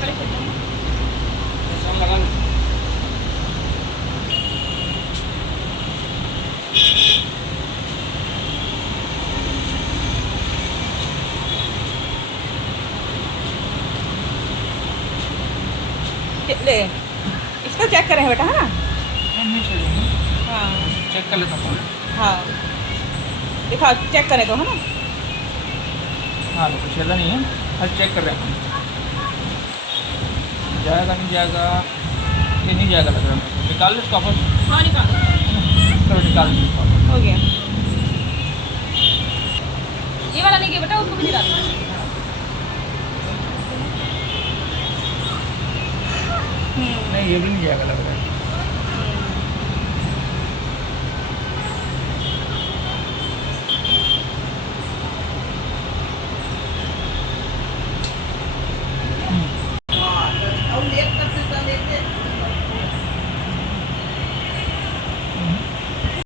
पहले खेलना। सब लगा लो। ले इसको चेक करें बेटा, है ना? नहीं चाहिए, हाँ चेक कर लेता हूँ। हाँ, दिखाओ, चेक करें तो, है ना? हाँ तो कुछ छेदा नहीं है, हर चेक कर रहे हैं। जाएगा नहीं जाएगा, ये नहीं जाएगा लग रहा है। निकाल लो इसको वापस। हाँ निकालो, चलो निकाल लो इसको वापस। हो गया। ये वाला नहीं गया बेटा, उसको भी नहीं डालना। नहीं ये भी नहीं जाएगा लग रहा है।